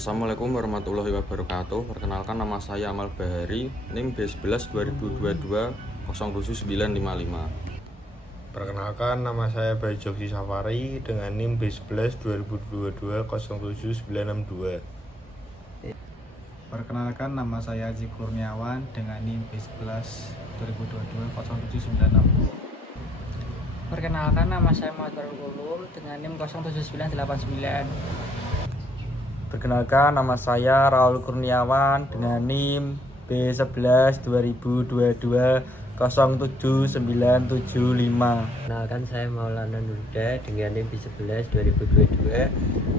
Assalamualaikum warahmatullahi wabarakatuh. Perkenalkan, nama saya Amal Bahari, NIM B11 2022 07955. Perkenalkan, nama saya Bayu Jogi Safari dengan NIM B11 2022 07962. Perkenalkan, nama saya Haji Kurniawan dengan NIM B11 2022 07960. Perkenalkan, nama saya Muhammad Ulum dengan NIM 07989. Perkenalkan, nama saya Raul Kurniawan dengan NIM B11 2022 07975. Perkenalkan, saya Maulana Nurda dengan NIM B11 2022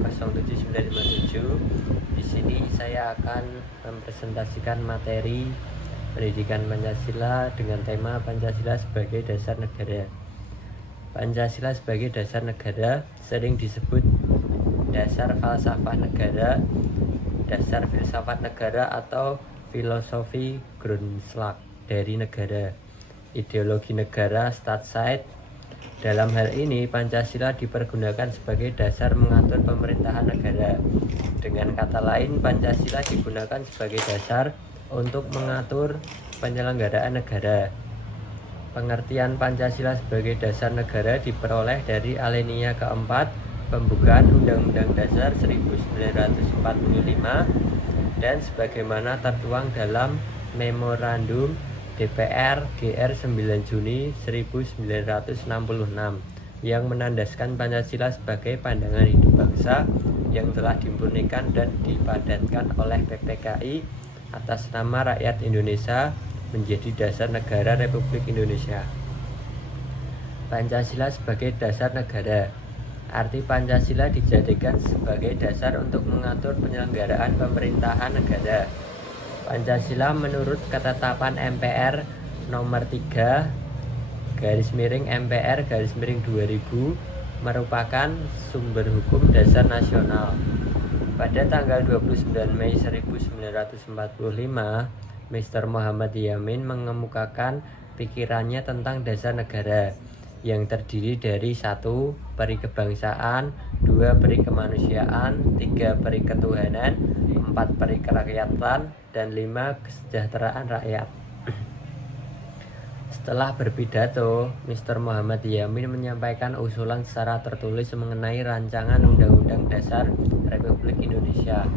07957. Di sini saya akan mempresentasikan materi pendidikan Pancasila dengan tema Pancasila sebagai dasar negara. Pancasila sebagai dasar negara sering disebut dasar falsafah negara, dasar filsafat negara, atau filosofi Grundslag dari negara, ideologi negara, Staatsheid. Dalam hal ini, Pancasila dipergunakan sebagai dasar mengatur pemerintahan negara. Dengan kata lain, Pancasila digunakan sebagai dasar untuk mengatur penyelenggaraan negara. Pengertian Pancasila sebagai dasar negara diperoleh dari alinea keempat pembukaan Undang-Undang Dasar 1945 dan sebagaimana tertuang dalam Memorandum DPR GR 9 Juni 1966 yang menandaskan Pancasila sebagai pandangan hidup bangsa yang telah dimurnikan dan dipadatkan oleh PPKI atas nama rakyat Indonesia menjadi dasar negara Republik Indonesia. Pancasila sebagai dasar negara. Arti Pancasila dijadikan sebagai dasar untuk mengatur penyelenggaraan pemerintahan negara. Pancasila menurut ketetapan MPR nomor 3 /MPR /2000 merupakan sumber hukum dasar nasional. Pada tanggal 29 Mei 1945, Mr. Muhammad Yamin mengemukakan pikirannya tentang dasar negara yang terdiri dari 1. Peri kebangsaan, 2. Peri kemanusiaan, 3. Peri ketuhanan, 4. Peri kerakyatan, dan 5. Kesejahteraan rakyat. Setelah berpidato, Mr. Muhammad Yamin menyampaikan usulan secara tertulis mengenai rancangan Undang-Undang Dasar Republik Indonesia.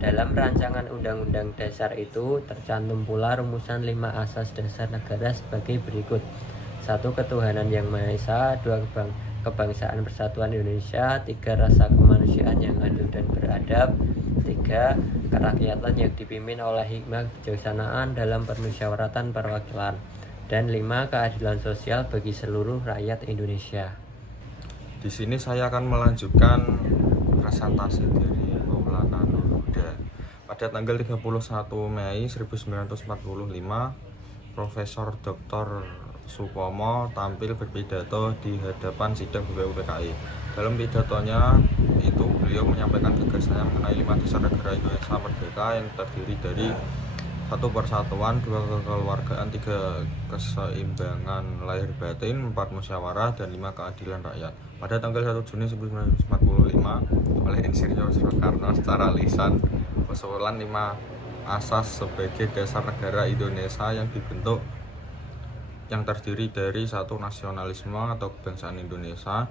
Dalam rancangan Undang-Undang Dasar itu tercantum pula rumusan 5 asas dasar negara sebagai berikut. 1. Ketuhanan yang Maha Esa, 2. Kebangsaan Persatuan Indonesia, 3. Rasa kemanusiaan yang adil dan beradab, 3. Kerakyatan yang dipimpin oleh hikmah kebijaksanaan dalam permusyawaratan perwakilan, dan 5. Keadilan sosial bagi seluruh rakyat Indonesia. Di sini saya akan melanjutkan presentasi dari Maulana Nurda. Pada tanggal 31 Mei 1945, Profesor Dr. Supomo tampil berpidato di hadapan sidang BPUPKI. Dalam pidatonya itu beliau menyampaikan gagasannya mengenai 5 dasar negara Indonesia merdeka yang terdiri dari 1. Persatuan, 2. Kekeluargaan, 3. Keseimbangan lahir batin, 4. Musyawarah, dan 5. Keadilan rakyat. Pada tanggal 1 Juni 1945 oleh Insinyur Soekarno secara lisan usulan 5 asas sebagai dasar negara Indonesia yang dibentuk yang terdiri dari 1. Nasionalisme atau kebangsaan Indonesia,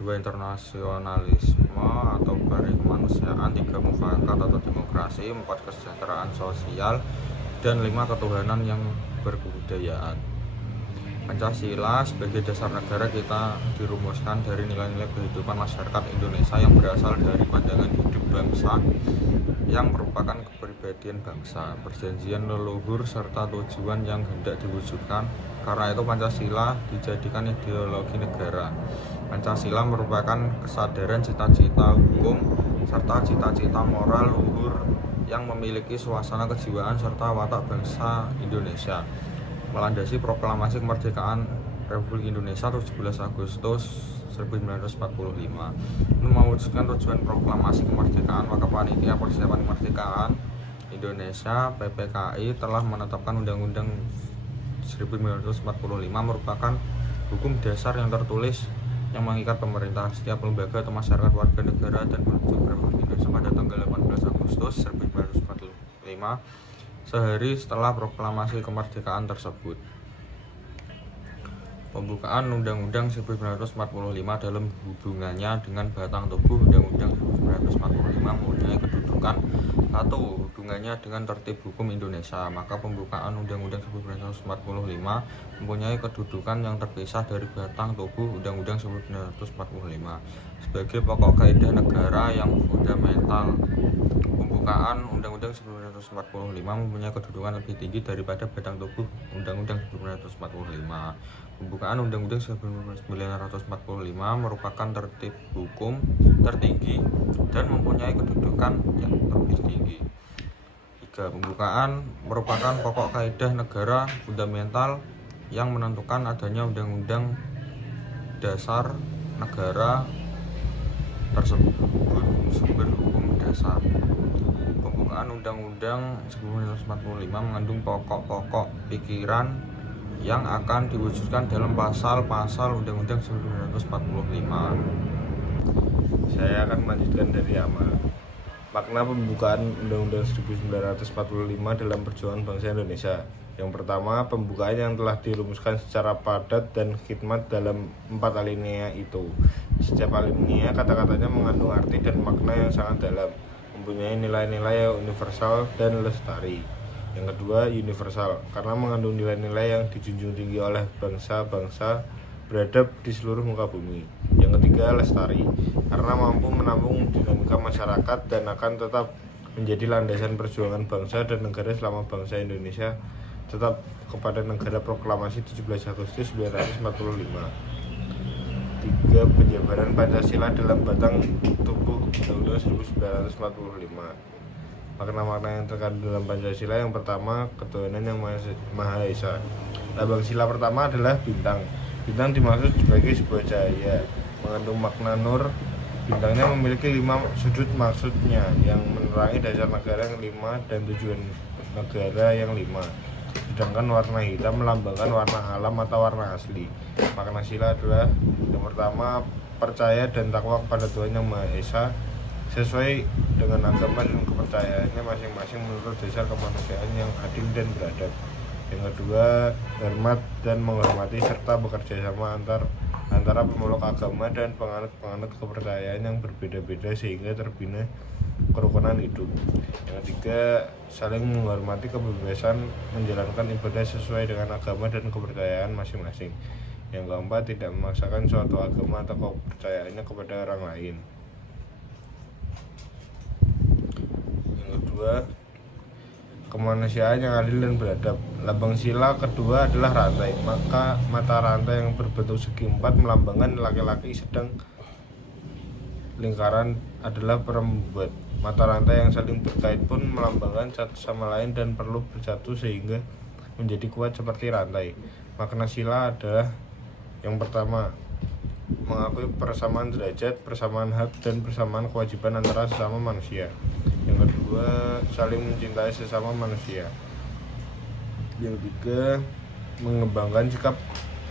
2. Internasionalisme atau peri kemanusiaan, 3. Mufakat atau demokrasi, 4. Kesejahteraan sosial, dan 5. Ketuhanan yang berkebudayaan. Pancasila sebagai dasar negara kita dirumuskan dari nilai-nilai kehidupan masyarakat Indonesia yang berasal dari pandangan hidup bangsa yang merupakan kepribadian bangsa, perjanjian leluhur, serta tujuan yang hendak diwujudkan. Karena itu Pancasila dijadikan ideologi negara. Pancasila merupakan kesadaran cita-cita hukum serta cita-cita moral luhur yang memiliki suasana kejiwaan serta watak bangsa Indonesia. Melandasi proklamasi kemerdekaan Republik Indonesia 17 Agustus 1945. Untuk mewujudkan tujuan proklamasi kemerdekaan, maka Panitia Persiapan Kemerdekaan Indonesia (PPKI) telah menetapkan Undang-Undang 1945 merupakan hukum dasar yang tertulis yang mengikat pemerintah, setiap lembaga atau masyarakat warga negara dan penduduk Republik Indonesia pada tanggal 18 Agustus Agustus 1945, sehari setelah proklamasi kemerdekaan tersebut. Pembukaan Undang-Undang 1945 dalam hubungannya dengan batang tubuh Undang-Undang 1945 mempunyai kedudukan. 1. Hubungannya dengan tertib hukum Indonesia. Maka pembukaan Undang-Undang 1945 mempunyai kedudukan yang terpisah dari batang tubuh Undang-Undang 1945 sebagai pokok kaidah negara yang fundamental. Pembukaan Undang-Undang 1945 mempunyai kedudukan lebih tinggi daripada batang tubuh Undang-Undang 1945. Pembukaan Undang-Undang 1945 merupakan tertib hukum tertinggi dan mempunyai kedudukan yang lebih tinggi. 3. Pembukaan merupakan pokok kaidah negara fundamental yang menentukan adanya undang-undang dasar negara tersebut sumber hukum dasar. Pembukaan Undang-Undang 1945 mengandung pokok-pokok pikiran yang akan diwujudkan dalam pasal-pasal Undang-Undang 1945. Saya akan melanjutkan dari amal. Makna pembukaan Undang-Undang 1945 dalam perjuangan bangsa Indonesia. Yang pertama, pembukaan yang telah dirumuskan secara padat dan khidmat dalam 4 alinea itu. Setiap alinea kata-katanya mengandung arti dan makna yang sangat dalam, mempunyai nilai-nilai yang universal dan lestari. Yang kedua, universal, karena mengandung nilai-nilai yang dijunjung tinggi oleh bangsa-bangsa beradab di seluruh muka bumi. Yang ketiga, lestari, karena mampu menampung dinamika masyarakat dan akan tetap menjadi landasan perjuangan bangsa dan negara selama bangsa Indonesia tetap kepada negara proklamasi 17 Agustus 1945. 3. Penjabaran Pancasila dalam batang tubuh Undang-Undang 1945. Makna-makna yang terkandung dalam Pancasila. Yang pertama, ketuhanan yang Maha Esa. Lambang sila pertama adalah bintang. Bintang dimaksud sebagai sebuah cahaya, mengandung makna nur. Bintangnya memiliki 5 sudut maksudnya yang menerangi dasar negara yang 5 dan tujuan negara yang 5. Sedangkan warna hitam melambangkan warna alam atau warna asli. Makna sila adalah yang pertama, percaya dan takwa kepada Tuhan yang Maha Esa sesuai dengan agama dan kepercayaannya masing-masing menurut dasar kemanusiaan yang adil dan beradab. Yang kedua, hormat dan menghormati serta bekerja sama antara pemeluk agama dan penganut kepercayaan yang berbeda-beda sehingga terbina kerukunan hidup. Yang ketiga, saling menghormati kebebasan menjalankan ibadah sesuai dengan agama dan kepercayaan masing-masing. Yang keempat, tidak memaksakan suatu agama atau kepercayaannya kepada orang lain. Kedua, kemanusiaan yang adil dan beradab. Lambang sila kedua adalah rantai. Maka mata rantai yang berbentuk segi 4 melambangkan laki-laki, sedang lingkaran adalah perempuan. Mata rantai yang saling berkait pun melambangkan satu sama lain dan perlu bersatu sehingga menjadi kuat seperti rantai. Makna sila adalah yang pertama, mengakui persamaan derajat, persamaan hak, dan persamaan kewajiban antara sesama manusia. Yang kedua, saling mencintai sesama manusia. Yang ketiga, mengembangkan sikap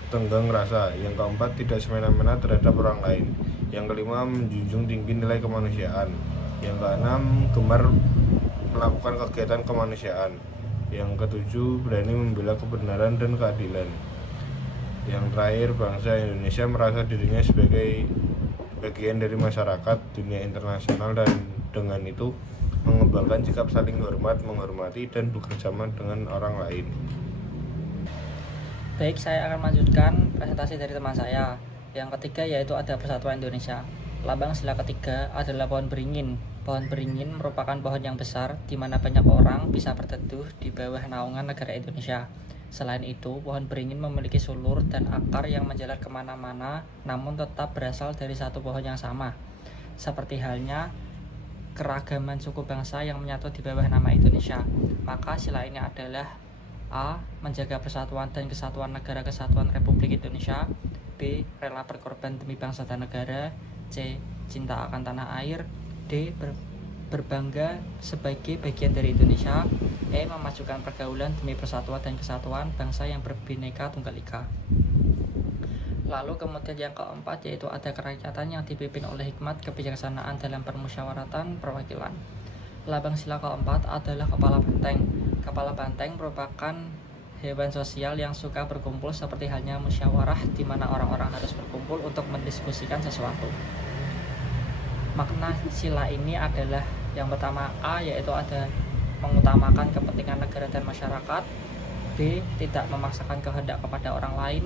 tenggang rasa. Yang keempat, tidak semena-mena terhadap orang lain. Yang kelima, menjunjung tinggi nilai kemanusiaan. Yang keenam, gemar melakukan kegiatan kemanusiaan. Yang ketujuh, berani membela kebenaran dan keadilan. Yang terakhir, bangsa Indonesia merasa dirinya sebagai bagian dari masyarakat dunia internasional dan dengan itu mengembangkan sikap saling hormat, menghormati, dan bekerja sama dengan orang lain. Baik, saya akan melanjutkan presentasi dari teman saya. Yang ketiga yaitu ada Persatuan Indonesia. Lambang sila ketiga adalah pohon beringin. Pohon beringin merupakan pohon yang besar di mana banyak orang bisa berteduh di bawah naungan negara Indonesia. Selain itu, pohon beringin memiliki sulur dan akar yang menjalar kemana-mana, namun tetap berasal dari satu pohon yang sama. Seperti halnya keragaman suku bangsa yang menyatu di bawah nama Indonesia. Maka sila ini adalah A. Menjaga persatuan dan kesatuan negara kesatuan Republik Indonesia. B. Rela berkorban demi bangsa dan negara. C. Cinta akan tanah air. D. Berbangga sebagai bagian dari Indonesia. E. Memajukan pergaulan demi persatuan dan kesatuan bangsa yang berbineka tunggal ika. Lalu kemudian yang keempat yaitu ada kerakyatan yang dipimpin oleh hikmat kebijaksanaan dalam permusyawaratan perwakilan. Lambang sila keempat adalah kepala banteng. Kepala banteng merupakan hewan sosial yang suka berkumpul seperti halnya musyawarah di mana orang-orang harus berkumpul untuk mendiskusikan sesuatu. Makna sila ini adalah yang pertama A, yaitu ada mengutamakan kepentingan negara dan masyarakat. B, tidak memaksakan kehendak kepada orang lain.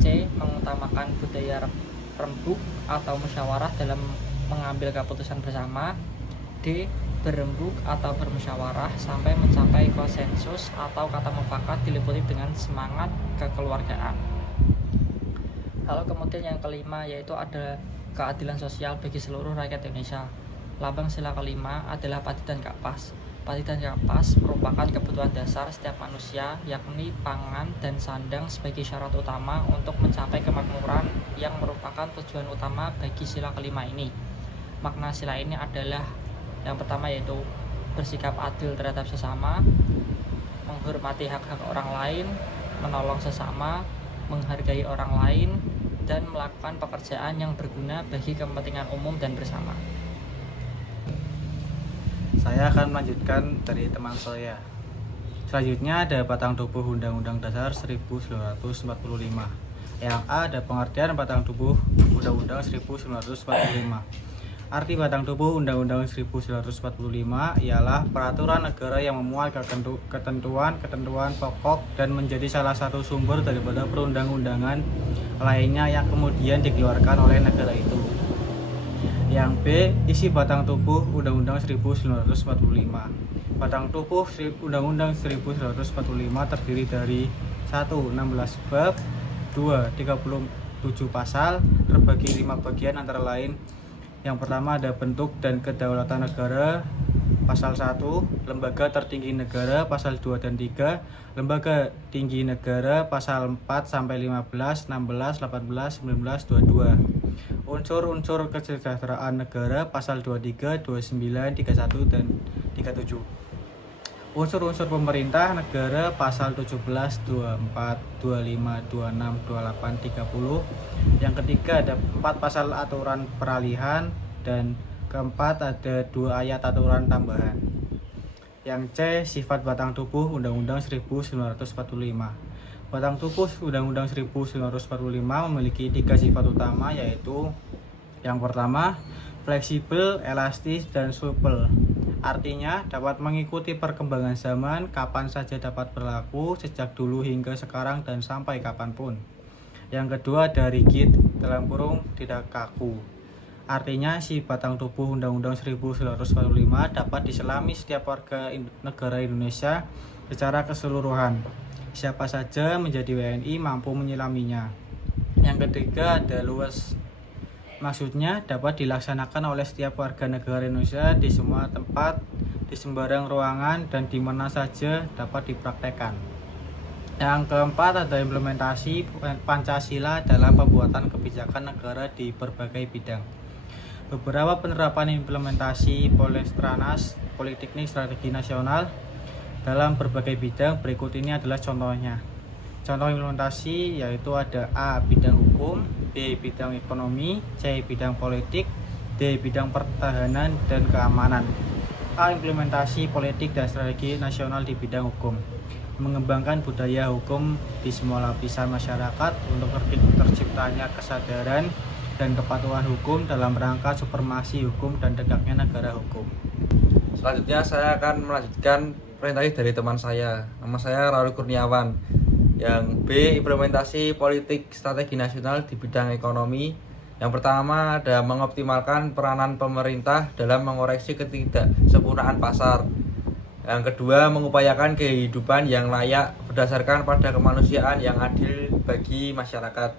C, mengutamakan budaya rembuk atau musyawarah dalam mengambil keputusan bersama. D, berembuk atau bermusyawarah sampai mencapai konsensus atau kata mufakat diliputi dengan semangat kekeluargaan. Lalu kemudian yang kelima yaitu ada keadilan sosial bagi seluruh rakyat Indonesia. Lambang sila kelima adalah padi dan kapas. Padi dan kapas merupakan kebutuhan dasar setiap manusia, yakni pangan dan sandang sebagai syarat utama untuk mencapai kemakmuran yang merupakan tujuan utama bagi sila kelima ini. Makna sila ini adalah yang pertama yaitu bersikap adil terhadap sesama, menghormati hak-hak orang lain, menolong sesama, menghargai orang lain, dan melakukan pekerjaan yang berguna bagi kepentingan umum dan bersama. Saya akan melanjutkan dari teman saya. Selanjutnya ada batang tubuh Undang-Undang Dasar 1945. Yang A ada pengertian batang tubuh Undang-Undang 1945. Arti batang tubuh Undang-Undang 1945 ialah peraturan negara yang memuat ketentuan pokok dan menjadi salah satu sumber daripada perundang-undangan lainnya yang kemudian dikeluarkan oleh negara itu. Yang B, isi batang tubuh Undang-Undang 1945. Batang tubuh Undang-Undang 1945 terdiri dari 1. 16 bab, 2. 37 pasal, terbagi 5 bagian antara lain. Yang pertama ada bentuk dan kedaulatan negara, pasal 1, lembaga tertinggi negara, pasal 2 dan 3, lembaga tinggi negara, pasal 4 sampai 15, 16, 18, 19, 22. Unsur-unsur kesejahteraan negara, pasal 23, 29, 31 dan 37. Unsur-unsur pemerintah negara, pasal 17, 24, 25, 26, 28, 30. Yang ketiga ada 4 pasal aturan peralihan dan keempat ada 2 ayat aturan tambahan. Yang C, sifat batang tubuh Undang-Undang 1945. Batang tubuh Undang-Undang 1945 memiliki 3 sifat utama, yaitu yang pertama, fleksibel, elastis, dan supel. Artinya dapat mengikuti perkembangan zaman, kapan saja dapat berlaku, sejak dulu hingga sekarang dan sampai kapanpun. Yang kedua ada rigid, dalam kurung tidak kaku. Artinya si batang tubuh Undang-Undang 1945 dapat diselami setiap warga negara Indonesia secara keseluruhan. Siapa saja menjadi WNI mampu menyelaminya. Yang ketiga ada luas. Maksudnya dapat dilaksanakan oleh setiap warga negara Indonesia di semua tempat, di sembarang ruangan, dan di mana saja dapat dipraktekkan. Yang keempat ada implementasi Pancasila dalam pembuatan kebijakan negara di berbagai bidang. Beberapa penerapan implementasi Polestranas, Politeknik Strategi Nasional dalam berbagai bidang berikut ini adalah contohnya. Contoh implementasi yaitu ada A. Bidang hukum, B. Bidang ekonomi, C. Bidang politik, D. Bidang pertahanan dan keamanan. A. Implementasi politik dan strategi nasional di bidang hukum. Mengembangkan budaya hukum di semua lapisan masyarakat untuk terciptanya kesadaran dan kepatuhan hukum dalam rangka supremasi hukum dan tegaknya negara hukum. Selanjutnya saya akan melanjutkan presentasi dari teman saya. Nama saya Raul Kurniawan. Yang B, implementasi politik strategi nasional di bidang ekonomi. Yang pertama ada mengoptimalkan peranan pemerintah dalam mengoreksi ketidaksempurnaan pasar. Yang kedua, mengupayakan kehidupan yang layak berdasarkan pada kemanusiaan yang adil bagi masyarakat.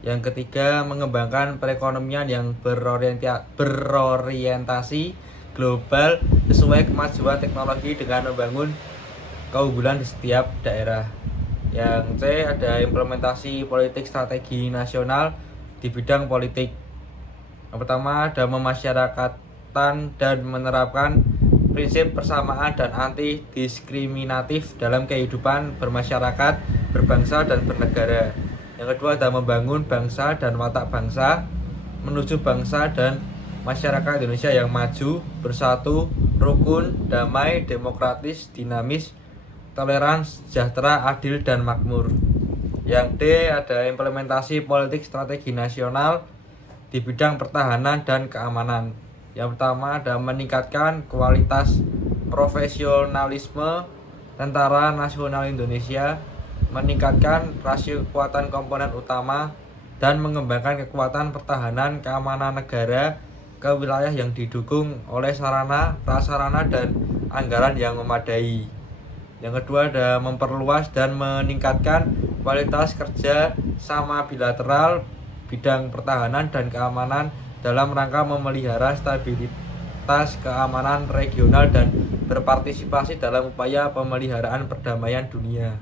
Yang ketiga, mengembangkan perekonomian yang berorientasi global sesuai kemajuan teknologi dengan membangun keunggulan di setiap daerah. Yang C, ada implementasi politik strategi nasional di bidang politik. Yang pertama ada memasyarakatkan dan menerapkan prinsip persamaan dan anti diskriminatif dalam kehidupan bermasyarakat, berbangsa dan bernegara. Yang kedua ada membangun bangsa dan watak bangsa, menuju bangsa dan masyarakat Indonesia yang maju, bersatu, rukun, damai, demokratis, dinamis, toleran, sejahtera, adil, dan makmur. Yang D ada implementasi politik strategi nasional di bidang pertahanan dan keamanan. Yang pertama ada meningkatkan kualitas profesionalisme Tentara Nasional Indonesia, meningkatkan rasio kekuatan komponen utama, dan mengembangkan kekuatan pertahanan keamanan negara ke wilayah yang didukung oleh sarana, prasarana, dan anggaran yang memadai. Yang kedua ada memperluas dan meningkatkan kualitas kerja sama bilateral bidang pertahanan dan keamanan dalam rangka memelihara stabilitas keamanan regional dan berpartisipasi dalam upaya pemeliharaan perdamaian dunia.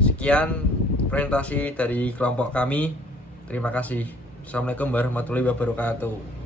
Sekian presentasi dari kelompok kami. Terima kasih. Assalamualaikum warahmatullahi wabarakatuh.